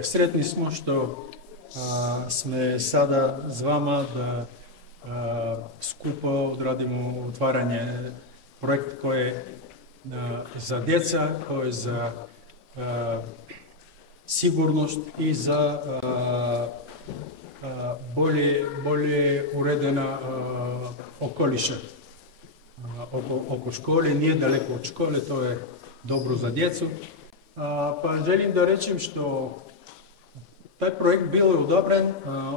Sretni smo što sme sada s vama da skupo odradimo otvaranje projekt koji je za djeca, koji je za sigurnost i za bolje uredena okoliša oko škole, nije daleko od škole, to je dobro za djecu. Pa želim da rečem što taj projekt bio odobren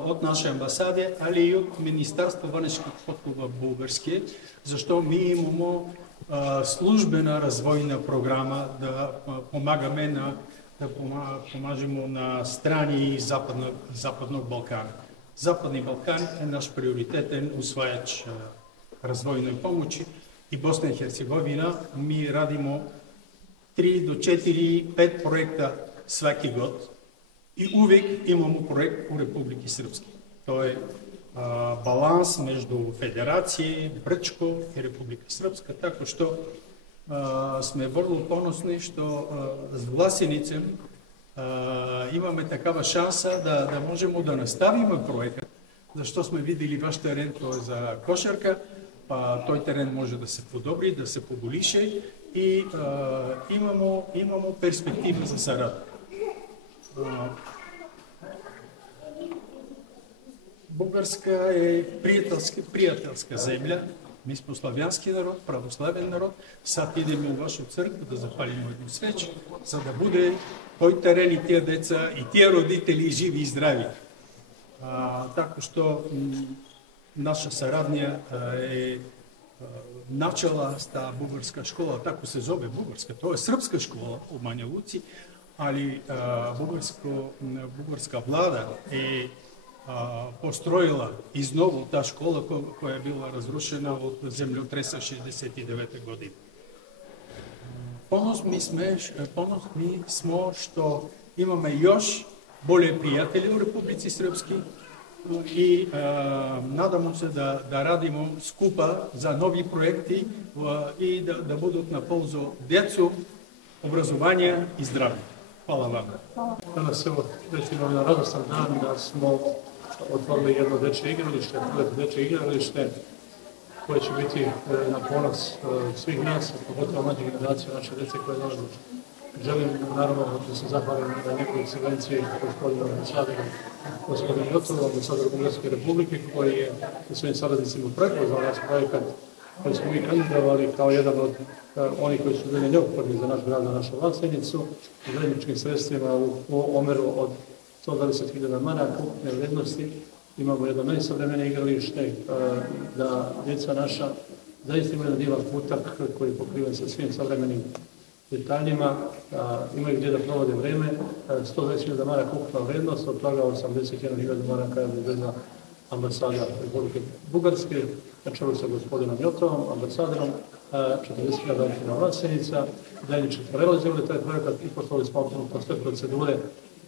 od naše ambasade, ali i od Ministarstva vanjskih poslova Bugarske, zašto mi imamo službena razvojna programa da pomažemo na strani Zapadnog Balkana. Zapadni Balkan je naš prioriteten usvajač razvojnoj pomoći i Bosna i Hercegovina. Mi radimo 3 do 4, 5 projekta svaki god i uvijek imamo projekt u Republiki Srpske. To je balans među Federacije, Brčko i Republika Srpska, tako što sme vrlo ponosni što s Vlasenicem imamo takava šansa da možemo da nastavimo projekat, zašto smo vidjeli vaš teren, to je za košarka, pa toj teren može da se podobri, da se poboljša i imamo perspektivu za saradnju. Bugarska je prijateljska zemlja, mi smo slavijanski narod, pravoslaven narod, sad idemo u vašu crkvu da zapalimo jednu sveću, za da bude toj teren i tija deca i tija roditelji živi i zdravi. Tako što naša saradnja je načela ta bugarska škola, tako se zove bugarska, to je srpska škola u Banja Luci, ali bugarska vlada je postrojila iznovu ta škola koja je bila razrušena od zemljotresa 69. godine. Ponosni smo što imamo još bolje prijatelje u Republici Srpskoj i nadamo se da radimo skupa za novi projekti i da budu na polzu djecu, obrazovanja i zdravlja. Hvala vam. Danas već imamo jedan radostan dan da smo otvorili jedno dečje igralište koje će biti na ponos svih nas, pogotovo mlađe generacije naše djece koje dolaze. Želim naravno da se zahvalim na njegovoj ekscelenciji gospodinu ambasadoru, gospodinu Jotovu, ambasadoru Bugarske republike, koji je sa svojim saradnicima prepoznao naš projekat koji smo mi kandidovali kao jedan od onih koji su bili neophodni za naš grad, za našu Vlasenicu, zajedničkim sredstvima u omeru od 120.000 maraka ukupne vrijednosti. Imamo jedno najsavremenije igralište, da djeca naša zaista imaju jedan divan putak koji je pokriven sa svim savremenim detaljima, imaju gdje da provode vreme, 120.000 maraka ukupna vrijednost, od toga 81.000 maraka je obvezna ambasada Republike Bugarske, na čelu sa gospodinom Jotovom, ambasadorom, 40.000 općina Vlasenica, zajednički smo realizovali taj projekat i poslali smo apsolutno sve procedure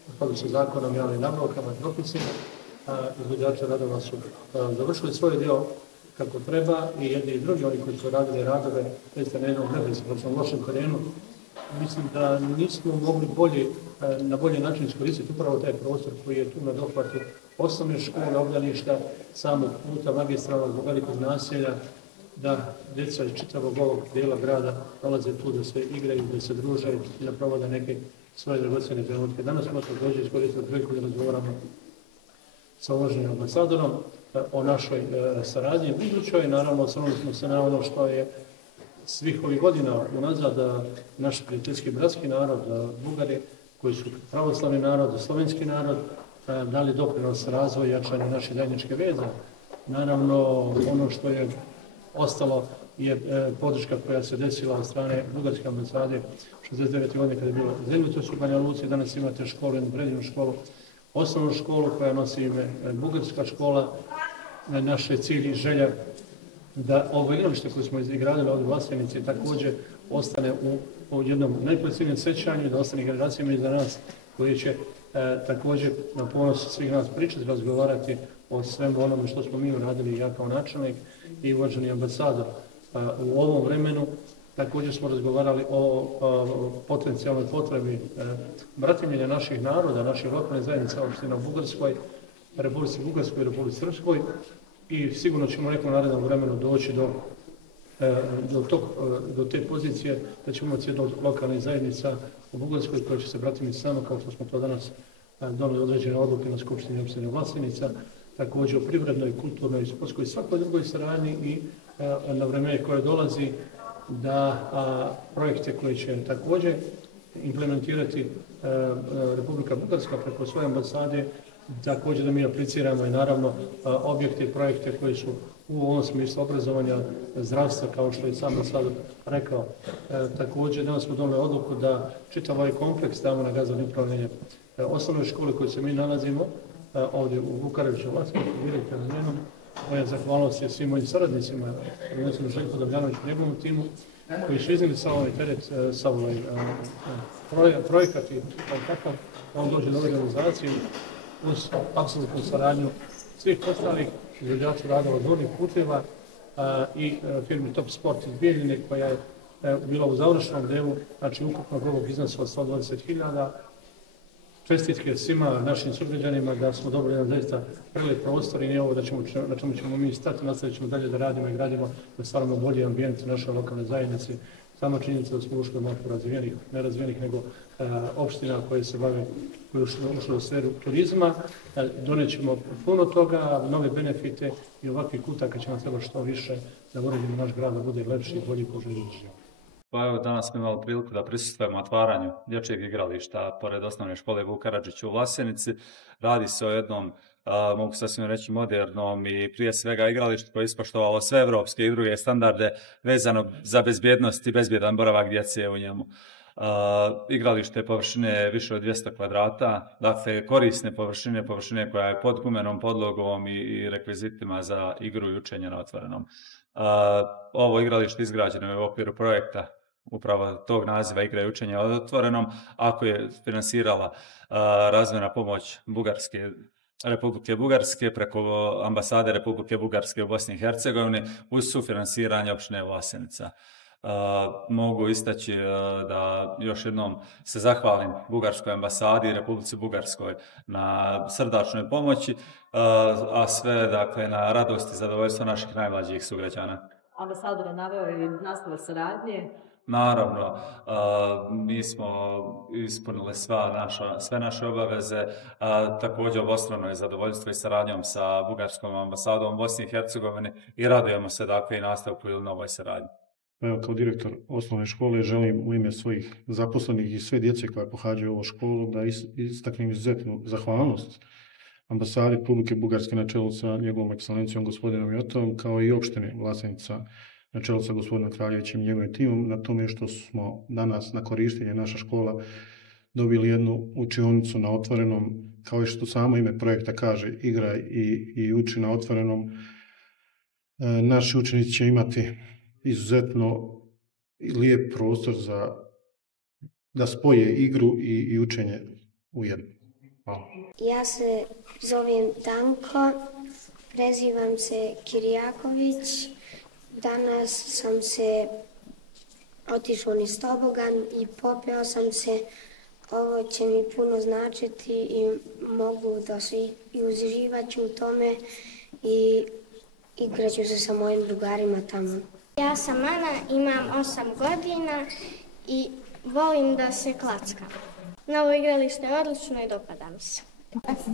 u skladu sa zakonom, javnim nabavkama i propisima. Izvođači radova su završili svoj dio kako treba i jedni i drugi, oni koji su radili radove, jeste na jednom neprecipročnom lošem terenu. Mislim da nismo mogli na bolji način iskoristiti upravo taj prostor koji je tu na dohvatu osnovne škole, obdaništa, samog puta magistralnog zbog velikog naselja, da djeca iz čitavog ovog dijela grada dolaze tu da se igraju, da se druže i da provode neke svoje dragocjene trenutke. Danas smo također iskoristili priliku da razgovaramo sa uvaženim ambasadorom o našoj saradnji budućoj. Naravno, osvrnuli smo se na ono što je svih ovih godina unazad naš prijateljski bratski narod, Bugari, koji su pravoslavni narod, slovenski narod, dali doprinos razvoju i jačanju naše zajedničke veze. Naravno, ono što je ostalo je podrška koja se desila od strane Bugarske ambasade 69. godine kada je bilo zemljotres u Banja Luci. Danas imate školu, jednu predivnu školu, osnovnu školu koja nosi ime Bugarska škola. Naš je cilj i želja da ovo igralište koje smo izgradili ovdje u Vlasenici također ostane u jednom najposljednjem sećanju i da ostane generacijama iza nas koji će također na ponos svih nas pričati, razgovarati o svemu onome što smo mi uradili, ja kao načelnik i uvaženi ambasador. U ovom vremenu Također smo razgovarali o potencijalnoj potrebi bratimljenja naših naroda, naših lokalnih zajednica opština u Bugarskoj, Republici Bugarskoj i Republici Srpskoj i sigurno ćemo u nekom narednom vremenu doći do te pozicije da ćemo imati jednu od lokalnih zajednica u Bugarskoj koja će se bratimiti s nama, kao što smo to danas doneli određene odluke na Skupštini opštine Vlasenica, također o privrednoj, kulturnoj, sportskoj i svakoj drugoj saradnji i na vreme koje dolazi da projekte koje će također implementirati Republika Bugarska preko svoje ambasade, također da mi apliciramo i naravno objekte i projekte koji su u ovom smislu obrazovanja, zdravstva, kao što je sam sad rekao. Također danas smo doneli odluku da čitav ovaj kompleks damo na gazovno upravljanje osnovnoj školi koje se mi nalazimo ovdje u Vukareviću, Vlasinsku, direktor na njenom. Moja zahvalnost je svim mojim saradnicima, prvenstveno Željko Damjanoviću i njegovom timu, koji su iznijeli sav ovaj teret, sav ovaj projekat i takav, da on dođe do ove realizacije uz apsolutnu saradnju svih ostalih izvođača radova Gornjih puteva i firmi Top Sport iz Bijeljine koja je bila u završenom delu, znači ukupnog ovog iznosa od 120.000. Čestitke svima našim sugrađanima da smo dobili jedan zaista prelep prostor i nije ovo na čemu ćemo mi stati, nastavit ćemo dalje da radimo i gradimo, da stvaramo bolji ambijent u našoj lokalnoj zajednici. Sama činjenica da smo ušli u mapu razvijenih, nerazvijenih, nego opština koje se bave, koje ušle u sferu turizma, donećemo puno toga, nove benefite i ovakvih kutaka će nam treba što više da uredimo naš grad da bude lepši i bolji po življenju. Pa evo, danas smo imali priliku da prisustvujemo otvaranju dječjeg igrališta pored osnovne škole Vuk Karadžić u Vlasenici. Radi se o jednom, mogu sasvim reći, modernom i prije svega igralištu koje je ispoštovalo sve evropske i druge standarde vezano za bezbjednost i bezbjedan boravak djece u njemu. Igralište površine više od 200 kvadrata, dakle korisne površine koja je pod gumenom podlogom i rekvizitima za igru i učenje na otvorenom. Ovo igralište izgrađeno je u okviru projekta upravo tog naziva igre i učenja na otvorenom, ako je finansirala razvojna pomoć Republike Bugarske preko ambasade Republike Bugarske u Bosni i Hercegovini uz sufinansiranje opštine Vlasenica. Mogu istaći da još jednom se zahvalim Bugarskoj ambasadi i Republici Bugarskoj na srdačnoj pomoći, a sve dakle na radost i zadovoljstvo naših najmlađih sugrađana. Ambasador je naveo i nastavak saradnje. Naravno, mi smo ispunili sve naše obaveze, također obostrano je zadovoljstvo i saradnjom sa Bugarskom ambasadom u Bosni i Hercegovini i radujemo se dakle i nastavku ili novoj saradnji. Evo, kao direktor osnovne škole želim u ime svojih zaposlenih i sve djece koja pohađaju ovu školu da istaknem izuzetnu zahvalnost ambasadi Republike Bugarske na čelu sa njegovom ekscelencijom gospodinom Jotovom, kao i opštine Vlasenica na čelu sa gospodinom Kraljevićem i njegovim timom, na tome što smo danas na korištenje naša škola dobili jednu učionicu na otvorenom, kao i što samo ime projekta kaže, igra i uči na otvorenom. Naši učenici će imati izuzetno lijep prostor da spoje igru i učenje u jedno. Hvala. Ja se zovem Tanko, prezivam se Kirjaković. Danas sam se otišao niz tobogan i popeo sam se. Ovo će mi puno značiti i mogu da se i uživaću u tome i igraću se sa mojim drugarima tamo. Ja sam Ana, imam 8 godina i volim da se klackam. Novo igralište je odlično i dopada mi se.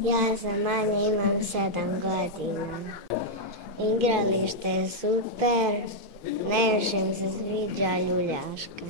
Ja sam Anja, imam 7 godina. Igralište je super, najviše mi se sviđa ljuljaška.